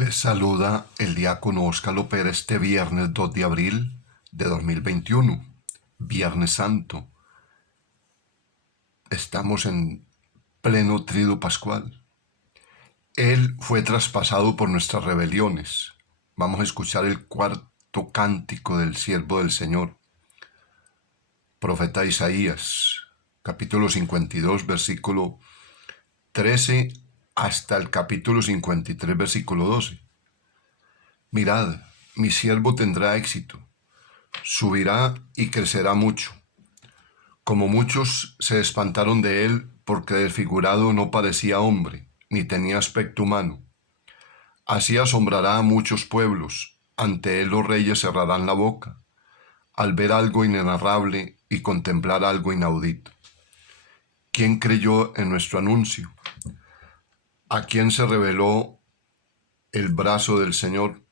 Les saluda el diácono Óscar Lopera este viernes 2 de abril de 2021, Viernes Santo. Estamos en pleno triduo pascual. Él fue traspasado por nuestras rebeliones. Vamos a escuchar el cuarto cántico del siervo del Señor, profeta Isaías, capítulo 52, versículo 13 hasta el capítulo 53, versículo 12. Mirad, mi siervo tendrá éxito, subirá y crecerá mucho. Como muchos se espantaron de él porque desfigurado no parecía hombre, ni tenía aspecto humano. Así asombrará a muchos pueblos, ante él los reyes cerrarán la boca, al ver algo inenarrable y contemplar algo inaudito. ¿Quién creyó en nuestro anuncio? ¿A quién se reveló el brazo del Señor?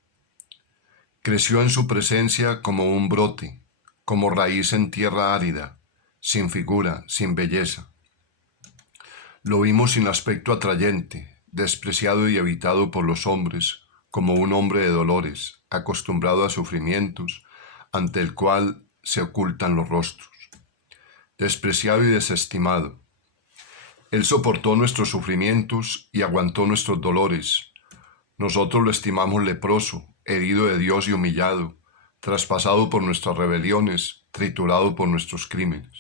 Creció en su presencia como un brote, como raíz en tierra árida, sin figura, sin belleza. Lo vimos sin aspecto atrayente, despreciado y evitado por los hombres, como un hombre de dolores, acostumbrado a sufrimientos, ante el cual se ocultan los rostros. Despreciado y desestimado. Él soportó nuestros sufrimientos y aguantó nuestros dolores. Nosotros lo estimamos leproso, herido de Dios y humillado, traspasado por nuestras rebeliones, triturado por nuestros crímenes.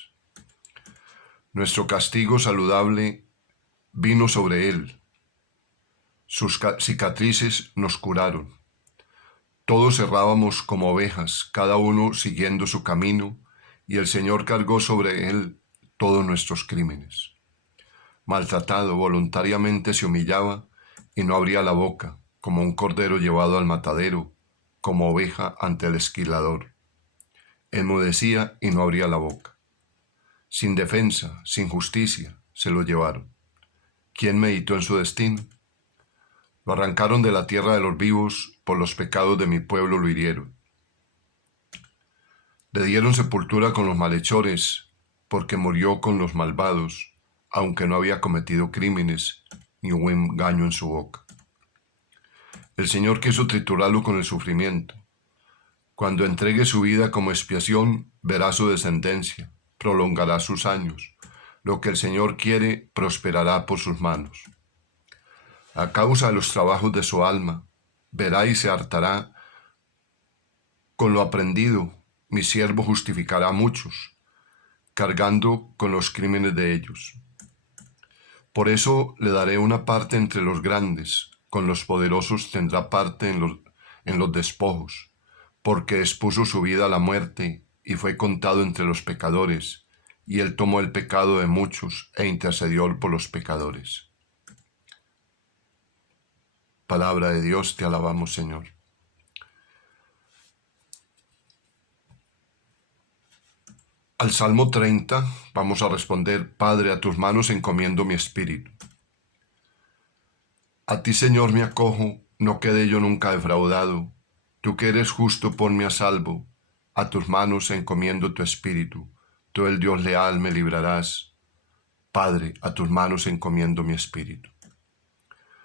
Nuestro castigo saludable vino sobre él. Sus cicatrices nos curaron. Todos errábamos como ovejas, cada uno siguiendo su camino, y el Señor cargó sobre él todos nuestros crímenes. Maltratado, voluntariamente se humillaba y no abría la boca, como un cordero llevado al matadero, como oveja ante el esquilador. Enmudecía y no abría la boca. Sin defensa, sin justicia, se lo llevaron. ¿Quién meditó en su destino? Lo arrancaron de la tierra de los vivos, por los pecados de mi pueblo lo hirieron. Le dieron sepultura con los malhechores, porque murió con los malvados, aunque no había cometido crímenes, ni hubo engaño en su boca. El Señor quiso triturarlo con el sufrimiento. Cuando entregue su vida como expiación, verá su descendencia, prolongará sus años. Lo que el Señor quiere prosperará por sus manos. A causa de los trabajos de su alma, verá y se hartará. Con lo aprendido, mi siervo justificará a muchos, cargando con los crímenes de ellos. Por eso le daré una parte entre los grandes, con los poderosos tendrá parte en los despojos, porque expuso su vida a la muerte y fue contado entre los pecadores, y él tomó el pecado de muchos e intercedió por los pecadores. Palabra de Dios, te alabamos, Señor. Al Salmo 30 vamos a responder: Padre, a tus manos encomiendo mi espíritu. A ti, Señor, me acojo, no quede yo nunca defraudado. Tú que eres justo, ponme a salvo. A tus manos encomiendo tu espíritu. Tú, el Dios leal, me librarás. Padre, a tus manos encomiendo mi espíritu.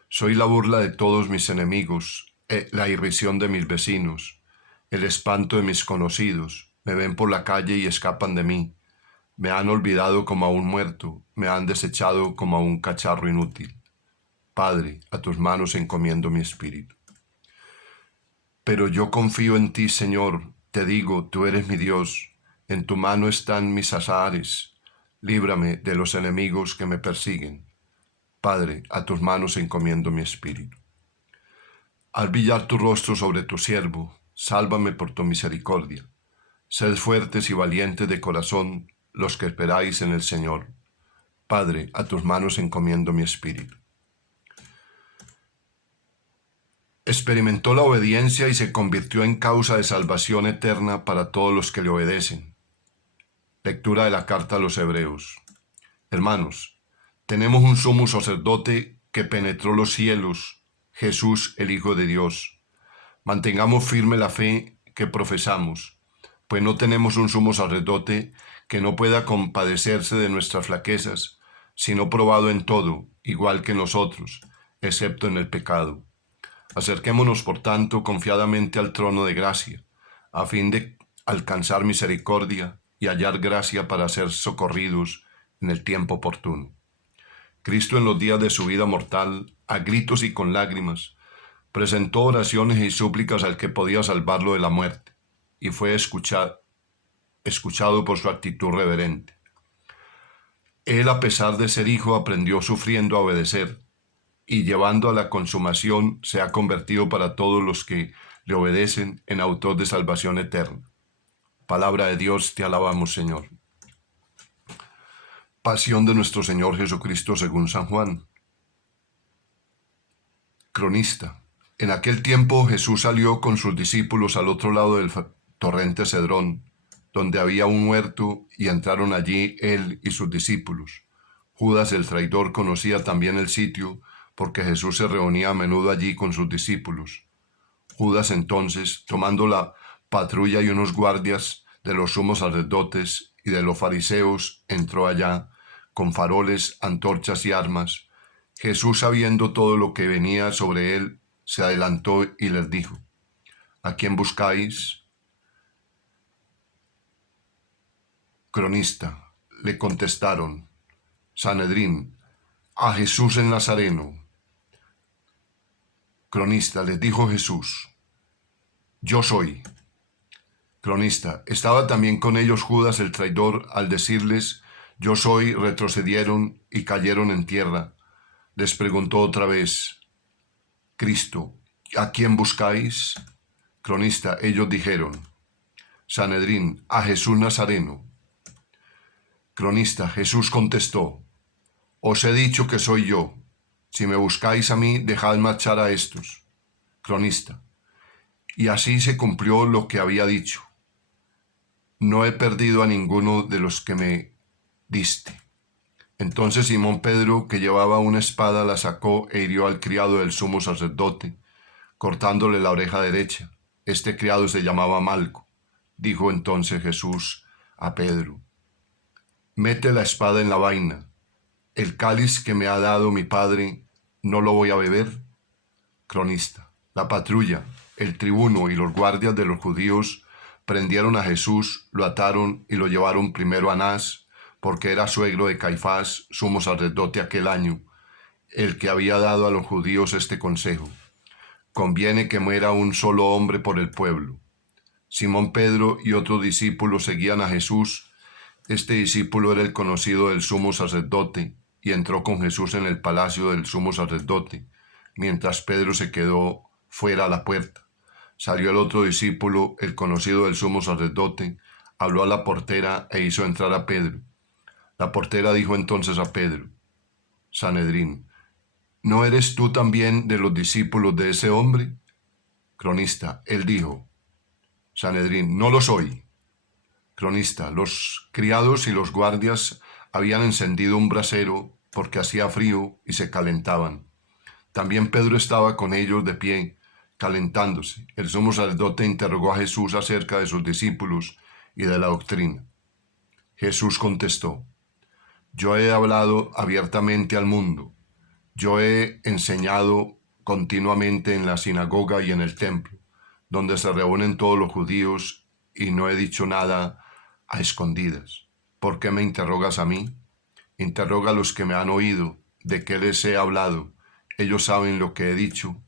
Soy la burla de todos mis enemigos, la irrisión de mis vecinos, el espanto de mis conocidos. Me ven por la calle y escapan de mí. Me han olvidado como a un muerto, me han desechado como a un cacharro inútil. Padre, a tus manos encomiendo mi espíritu. Pero yo confío en ti, Señor, te digo, tú eres mi Dios, en tu mano están mis azahares, líbrame de los enemigos que me persiguen. Padre, a tus manos encomiendo mi espíritu. Haz brillar tu rostro sobre tu siervo, sálvame por tu misericordia. Sed fuertes y valientes de corazón los que esperáis en el Señor. Padre, a tus manos encomiendo mi espíritu. Experimentó la obediencia y se convirtió en causa de salvación eterna para todos los que le obedecen. Lectura de la carta a los Hebreos. Hermanos, tenemos un sumo sacerdote que penetró los cielos, Jesús, el Hijo de Dios. Mantengamos firme la fe que profesamos, pues no tenemos un sumo sacerdote que no pueda compadecerse de nuestras flaquezas, sino probado en todo, igual que nosotros, excepto en el pecado. Acerquémonos, por tanto, confiadamente al trono de gracia, a fin de alcanzar misericordia y hallar gracia para ser socorridos en el tiempo oportuno. Cristo, en los días de su vida mortal, a gritos y con lágrimas, presentó oraciones y súplicas al que podía salvarlo de la muerte, y fue escuchado por su actitud reverente. Él, a pesar de ser hijo, aprendió sufriendo a obedecer, y llevando a la consumación se ha convertido para todos los que le obedecen en autor de salvación eterna. Palabra de Dios, te alabamos, Señor. Pasión de nuestro Señor Jesucristo según San Juan. Cronista. En aquel tiempo Jesús salió con sus discípulos al otro lado del torrente Cedrón, donde había un huerto, y entraron allí él y sus discípulos. Judas el traidor conocía también el sitio, porque Jesús se reunía a menudo allí con sus discípulos. Judas entonces, tomando la patrulla y unos guardias de los sumos sacerdotes y de los fariseos, entró allá, con faroles, antorchas y armas. Jesús, sabiendo todo lo que venía sobre él, se adelantó y les dijo: ¿A quién buscáis? Cronista. Le contestaron: Sanedrín, a Jesús el Nazareno. Cronista. Les dijo Jesús: Yo soy. Cronista. Estaba también con ellos Judas el traidor. Al decirles yo soy, retrocedieron y cayeron en tierra. Les preguntó otra vez: Cristo, ¿a quién buscáis? Cronista. Ellos dijeron: Sanedrín, a Jesús Nazareno. Cronista. Jesús contestó: Os he dicho que soy yo. Si me buscáis a mí, dejad marchar a estos. Cronista. Y así se cumplió lo que había dicho: No he perdido a ninguno de los que me diste. Entonces Simón Pedro, que llevaba una espada, la sacó e hirió al criado del sumo sacerdote, cortándole la oreja derecha. Este criado se llamaba Malco. Dijo entonces Jesús a Pedro: Mete la espada en la vaina. ¿El cáliz que me ha dado mi Padre no lo voy a beber? Cronista. La patrulla, el tribuno y los guardias de los judíos prendieron a Jesús, lo ataron y lo llevaron primero a Anás, porque era suegro de Caifás, sumo sacerdote aquel año, el que había dado a los judíos este consejo: conviene que muera un solo hombre por el pueblo. Simón Pedro y otro discípulo seguían a Jesús. Este discípulo era el conocido del sumo sacerdote, y entró con Jesús en el palacio del sumo sacerdote, mientras Pedro se quedó fuera a la puerta. Salió el otro discípulo, el conocido del sumo sacerdote, habló a la portera e hizo entrar a Pedro. La portera dijo entonces a Pedro: Sanedrín, ¿no eres tú también de los discípulos de ese hombre? Cronista. Él dijo: Sanedrín, no lo soy. Cronista. Los criados y los guardias habían encendido un brasero porque hacía frío y se calentaban. También Pedro estaba con ellos de pie, calentándose. El sumo sacerdote interrogó a Jesús acerca de sus discípulos y de la doctrina. Jesús contestó: Yo he hablado abiertamente al mundo. Yo he enseñado continuamente en la sinagoga y en el templo, donde se reúnen todos los judíos, y no he dicho nada a escondidas. ¿Por qué me interrogas a mí? Interroga a los que me han oído. ¿De qué les he hablado? Ellos saben lo que he dicho.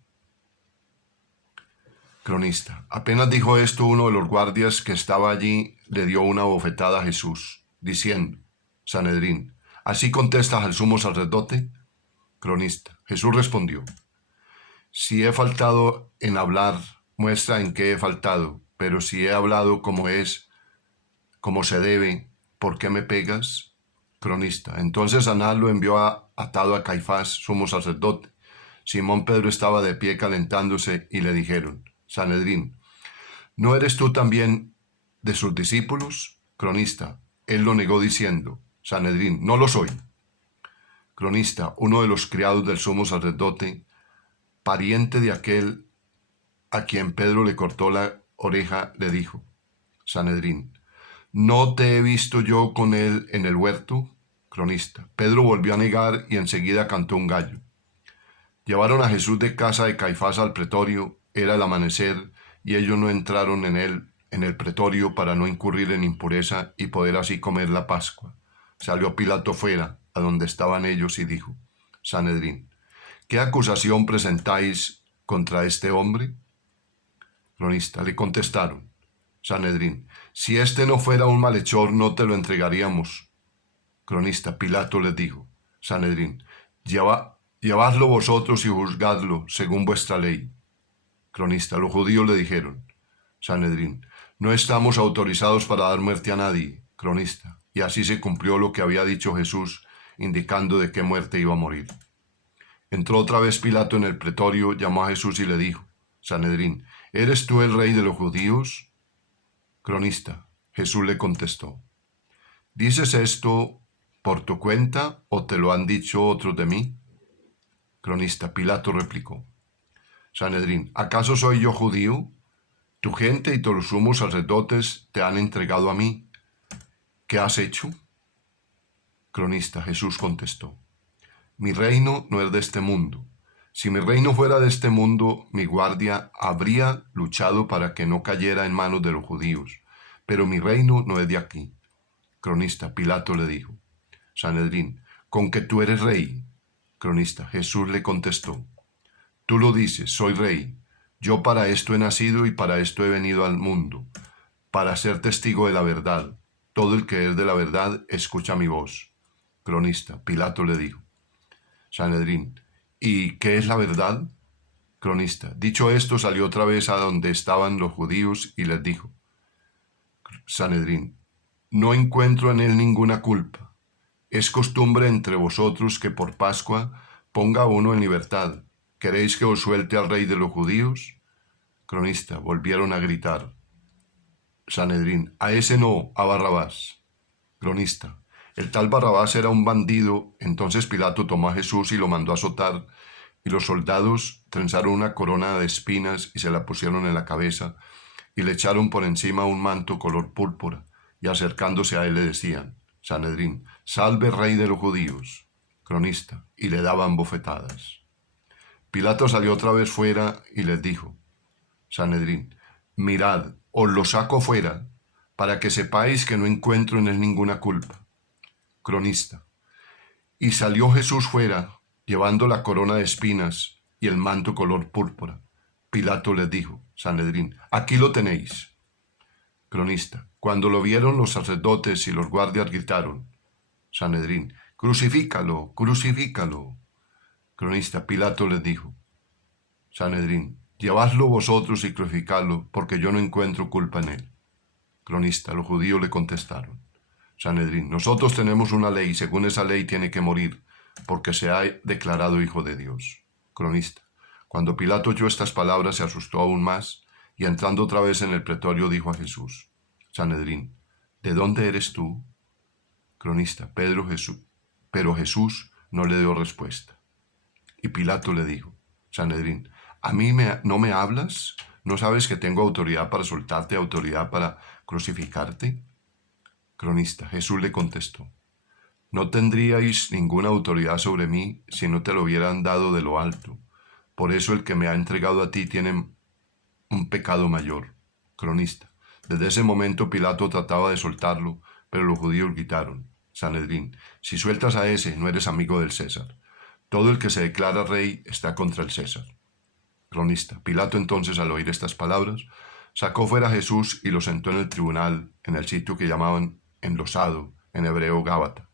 Cronista. Apenas dijo esto, uno de los guardias que estaba allí le dio una bofetada a Jesús, diciendo: Sanedrín, ¿así contestas al sumo sacerdote? Cronista. Jesús respondió: Si he faltado en hablar, muestra en qué he faltado, pero si he hablado como se debe, ¿por qué me pegas? Cronista. Entonces Anás lo envió atado a Caifás, sumo sacerdote. Simón Pedro estaba de pie calentándose, y le dijeron: Sanedrín, ¿no eres tú también de sus discípulos? Cronista. Él lo negó diciendo: Sanedrín, no lo soy. Cronista. Uno de los criados del sumo sacerdote, pariente de aquel a quien Pedro le cortó la oreja, le dijo: Sanedrín, ¿no te he visto yo con él en el huerto? Cronista. Pedro volvió a negar y enseguida cantó un gallo. Llevaron a Jesús de casa de Caifás al pretorio, era el amanecer, y ellos no entraron en el pretorio para no incurrir en impureza y poder así comer la Pascua. Salió Pilato fuera, a donde estaban ellos, y dijo: Sanedrín, ¿qué acusación presentáis contra este hombre? Cronista, le contestaron: Sanedrín, si este no fuera un malhechor, no te lo entregaríamos. Cronista, Pilato les dijo: Sanedrín, llevadlo vosotros y juzgadlo según vuestra ley. Cronista, los judíos le dijeron: Sanedrín, no estamos autorizados para dar muerte a nadie. Cronista, y así se cumplió lo que había dicho Jesús, indicando de qué muerte iba a morir. Entró otra vez Pilato en el pretorio, llamó a Jesús y le dijo: Sanedrín, ¿eres tú el rey de los judíos? Cronista, Jesús le contestó: ¿dices esto por tu cuenta o te lo han dicho otros de mí? Cronista, Pilato replicó: Sanedrín, ¿acaso soy yo judío? Tu gente y todos los sumos sacerdotes te han entregado a mí. ¿Qué has hecho? Cronista, Jesús contestó: mi reino no es de este mundo. Si mi reino fuera de este mundo, mi guardia habría luchado para que no cayera en manos de los judíos. Pero mi reino no es de aquí. Cronista, Pilato le dijo: Sanedrín, ¿con que tú eres rey? Cronista, Jesús le contestó: tú lo dices, soy rey. Yo para esto he nacido y para esto he venido al mundo, para ser testigo de la verdad. Todo el que es de la verdad escucha mi voz. Cronista, Pilato le dijo: Sanedrín, ¿y qué es la verdad? Cronista, dicho esto, salió otra vez a donde estaban los judíos y les dijo: Sanedrín, no encuentro en él ninguna culpa. Es costumbre entre vosotros que por Pascua ponga a uno en libertad. ¿Queréis que os suelte al rey de los judíos? Cronista, volvieron a gritar. Sanedrín, a ese no, a Barrabás. Cronista, el tal Barrabás era un bandido. Entonces Pilato tomó a Jesús y lo mandó a azotar, y los soldados trenzaron una corona de espinas y se la pusieron en la cabeza, y le echaron por encima un manto color púrpura, y acercándose a él le decían: Sanedrín, salve rey de los judíos. Cronista, y le daban bofetadas. Pilato salió otra vez fuera y les dijo: Sanedrín, mirad, os lo saco fuera, para que sepáis que no encuentro en él ninguna culpa. Cronista, y salió Jesús fuera, llevando la corona de espinas y el manto color púrpura. Pilato les dijo: Sanedrín, aquí lo tenéis. Cronista, cuando lo vieron los sacerdotes y los guardias gritaron: Sanedrín, crucifícalo, crucifícalo. Cronista, Pilato les dijo: Sanedrín, llevadlo vosotros y crucificadlo, porque yo no encuentro culpa en él. Cronista, los judíos le contestaron: Sanedrín, nosotros tenemos una ley, y según esa ley tiene que morir, porque se ha declarado hijo de Dios. Cronista, cuando Pilato oyó estas palabras se asustó aún más, y entrando otra vez en el pretorio dijo a Jesús: Sanedrín, ¿de dónde eres tú? Cronista, pero Jesús no le dio respuesta. Y Pilato le dijo: Sanedrín, ¿a mí no me hablas? ¿No sabes que tengo autoridad para soltarte, autoridad para crucificarte? Cronista, Jesús le contestó: no tendríais ninguna autoridad sobre mí si no te lo hubieran dado de lo alto. Por eso el que me ha entregado a ti tiene un pecado mayor. Cronista, desde ese momento Pilato trataba de soltarlo, pero los judíos gritaron: Sanedrín, si sueltas a ese, no eres amigo del César. Todo el que se declara rey está contra el César. Cronista, Pilato entonces, al oír estas palabras, sacó fuera a Jesús y lo sentó en el tribunal, en el sitio que llamaban enlosado, en hebreo Gábata.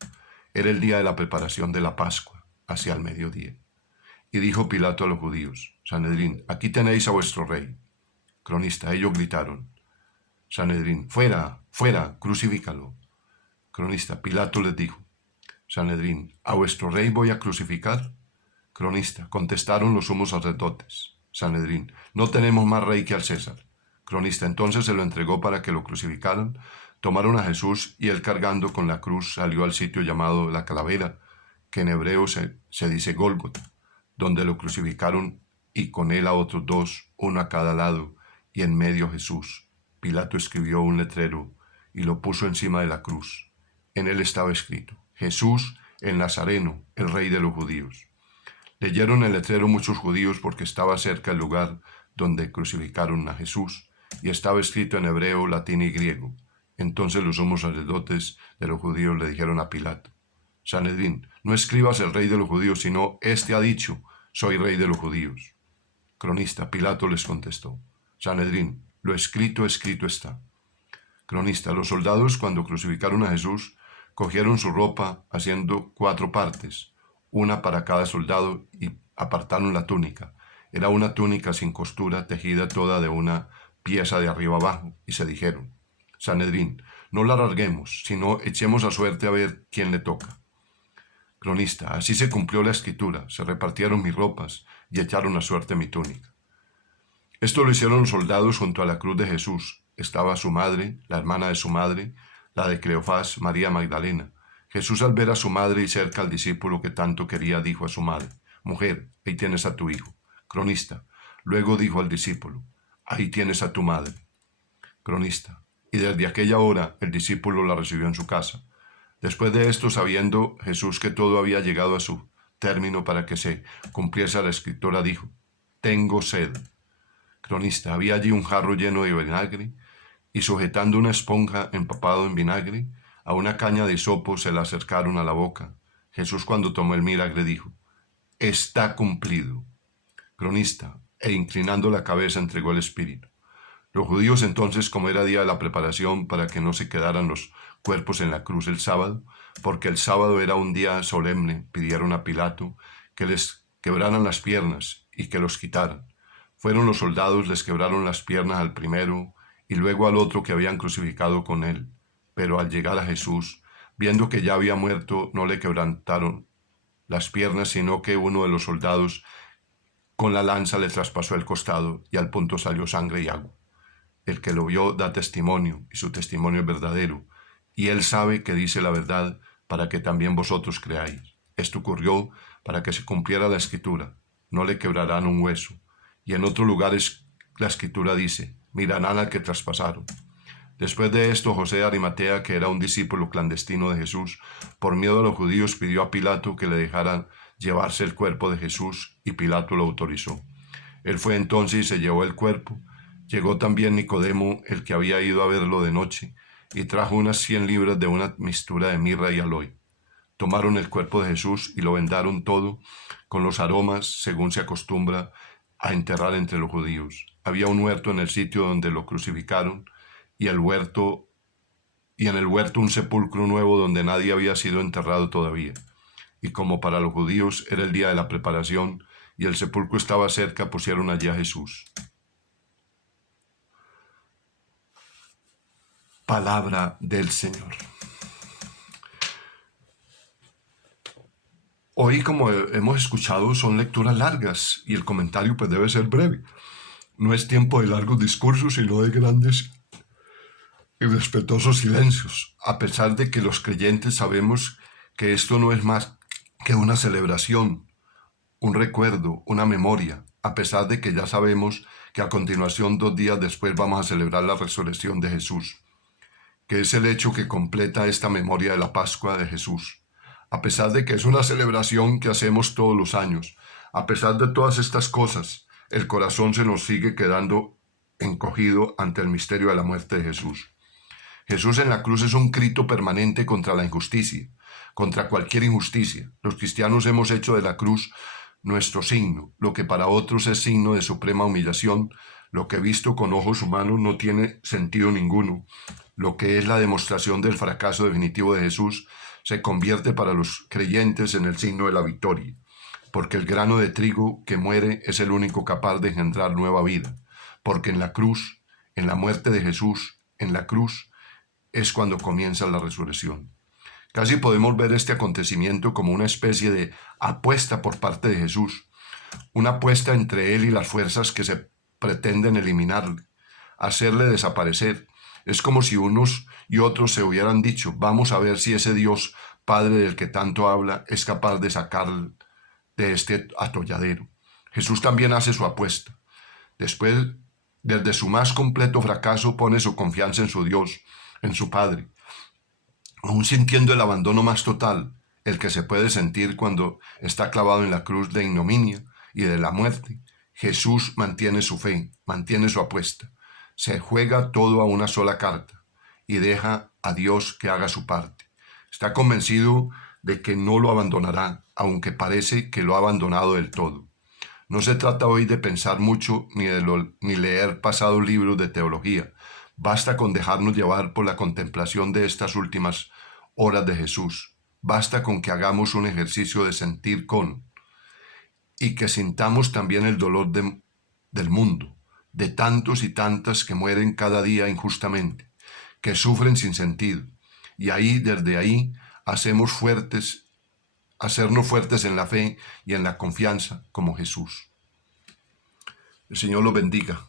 Era el día de la preparación de la Pascua, hacia el mediodía. Y dijo Pilato a los judíos: Sanedrín, aquí tenéis a vuestro rey. Cronista, ellos gritaron: Sanedrín, fuera, fuera, crucifícalo. Cronista, Pilato les dijo: Sanedrín, ¿a vuestro rey voy a crucificar? Cronista, contestaron los sumos sacerdotes: Sanedrín, no tenemos más rey que al César. Cronista, entonces se lo entregó para que lo crucificaran. Tomaron a Jesús y él, cargando con la cruz, salió al sitio llamado la Calavera, que en hebreo se dice Gólgota, donde lo crucificaron, y con él a otros dos, uno a cada lado, y en medio Jesús. Pilato escribió un letrero y lo puso encima de la cruz. En él estaba escrito: Jesús el Nazareno, el rey de los judíos. Leyeron el letrero muchos judíos porque estaba cerca el lugar donde crucificaron a Jesús, y estaba escrito en hebreo, latín y griego. Entonces los sumos sacerdotes de los judíos le dijeron a Pilato: Sanedrín, no escribas el rey de los judíos, sino este ha dicho, soy rey de los judíos. Cronista, Pilato les contestó: Sanedrín, lo escrito, escrito está. Cronista, los soldados cuando crucificaron a Jesús cogieron su ropa haciendo 4 partes, una para cada soldado, y apartaron la túnica. Era una túnica sin costura, tejida toda de una pieza de arriba abajo, y se dijeron: Sanedrín, no la larguemos, sino echemos a suerte a ver quién le toca. Cronista, así se cumplió la escritura, se repartieron mis ropas y echaron a suerte mi túnica. Esto lo hicieron los soldados junto a la cruz de Jesús. Estaba su madre, la hermana de su madre, la de Cleofás, María Magdalena. Jesús, al ver a su madre y cerca al discípulo que tanto quería, dijo a su madre: Mujer, ahí tienes a tu hijo. Cronista, luego dijo al discípulo: Ahí tienes a tu madre. Cronista, y desde aquella hora el discípulo la recibió en su casa. Después de esto, sabiendo Jesús que todo había llegado a su término para que se cumpliese la escritura, dijo: Tengo sed. Cronista, había allí un jarro lleno de vinagre, y sujetando una esponja empapado en vinagre, a una caña de hisopo se la acercaron a la boca. Jesús, cuando tomó el vinagre, dijo: Está cumplido. Cronista, e inclinando la cabeza entregó el espíritu. Los judíos entonces, como era día de la preparación para que no se quedaran los cuerpos en la cruz el sábado, porque el sábado era un día solemne, pidieron a Pilato que les quebraran las piernas y que los quitaran. Fueron los soldados, les quebraron las piernas al primero y luego al otro que habían crucificado con él. Pero al llegar a Jesús, viendo que ya había muerto, no le quebrantaron las piernas, sino que uno de los soldados con la lanza le traspasó el costado, y al punto salió sangre y agua. El que lo vio da testimonio, y su testimonio es verdadero, y él sabe que dice la verdad, para que también vosotros creáis. Esto ocurrió para que se cumpliera la escritura: no le quebrarán un hueso. Y en otros lugares la escritura dice: mirarán al que traspasaron. Después de esto, José de Arimatea, que era un discípulo clandestino de Jesús, por miedo a los judíos, pidió a Pilato que le dejaran llevarse el cuerpo de Jesús, y Pilato lo autorizó. Él fue entonces y se llevó el cuerpo. Llegó también Nicodemo, el que había ido a verlo de noche, y trajo unas 100 libras de una mixtura de mirra y aloe. Tomaron el cuerpo de Jesús y lo vendaron todo con los aromas, según se acostumbra a enterrar entre los judíos. Había un huerto en el sitio donde lo crucificaron, y en el huerto un sepulcro nuevo donde nadie había sido enterrado todavía. Y como para los judíos era el día de la preparación y el sepulcro estaba cerca, pusieron allí a Jesús. Palabra del Señor. Hoy, como hemos escuchado, son lecturas largas y el comentario pues debe ser breve. No es tiempo de largos discursos, sino de grandes y respetuosos silencios, a pesar de que los creyentes sabemos que esto no es más que una celebración, un recuerdo, una memoria, a pesar de que ya sabemos que a continuación, 2 días después, vamos a celebrar la resurrección de Jesús, que es el hecho que completa esta memoria de la Pascua de Jesús. A pesar de que es una celebración que hacemos todos los años, a pesar de todas estas cosas, el corazón se nos sigue quedando encogido ante el misterio de la muerte de Jesús. Jesús en la cruz es un grito permanente contra la injusticia, contra cualquier injusticia. Los cristianos hemos hecho de la cruz nuestro signo, lo que para otros es signo de suprema humillación, lo que visto con ojos humanos no tiene sentido ninguno. Lo que es la demostración del fracaso definitivo de Jesús se convierte para los creyentes en el signo de la victoria, porque el grano de trigo que muere es el único capaz de engendrar nueva vida, porque en la cruz, en la muerte de Jesús, en la cruz, es cuando comienza la resurrección. Casi podemos ver este acontecimiento como una especie de apuesta por parte de Jesús, una apuesta entre él y las fuerzas que se pretenden eliminarle, hacerle desaparecer. Es como si unos y otros se hubieran dicho: vamos a ver si ese Dios Padre del que tanto habla es capaz de sacar de este atolladero. Jesús también hace su apuesta. Después, desde su más completo fracaso, pone su confianza en su Dios, en su Padre. Aún sintiendo el abandono más total, el que se puede sentir cuando está clavado en la cruz de ignominia y de la muerte, Jesús mantiene su fe, mantiene su apuesta. Se juega todo a una sola carta y deja a Dios que haga su parte. Está convencido de que no lo abandonará, aunque parece que lo ha abandonado del todo. No se trata hoy de pensar mucho ni leer pasados libros de teología. Basta con dejarnos llevar por la contemplación de estas últimas horas de Jesús. Basta con que hagamos un ejercicio de sentir con y que sintamos también el dolor del mundo, de tantos y tantas que mueren cada día injustamente, que sufren sin sentido. Y ahí, desde ahí, hacernos fuertes en la fe y en la confianza como Jesús. El Señor los bendiga.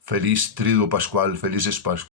Feliz Triduo Pascual, felices Pascuas.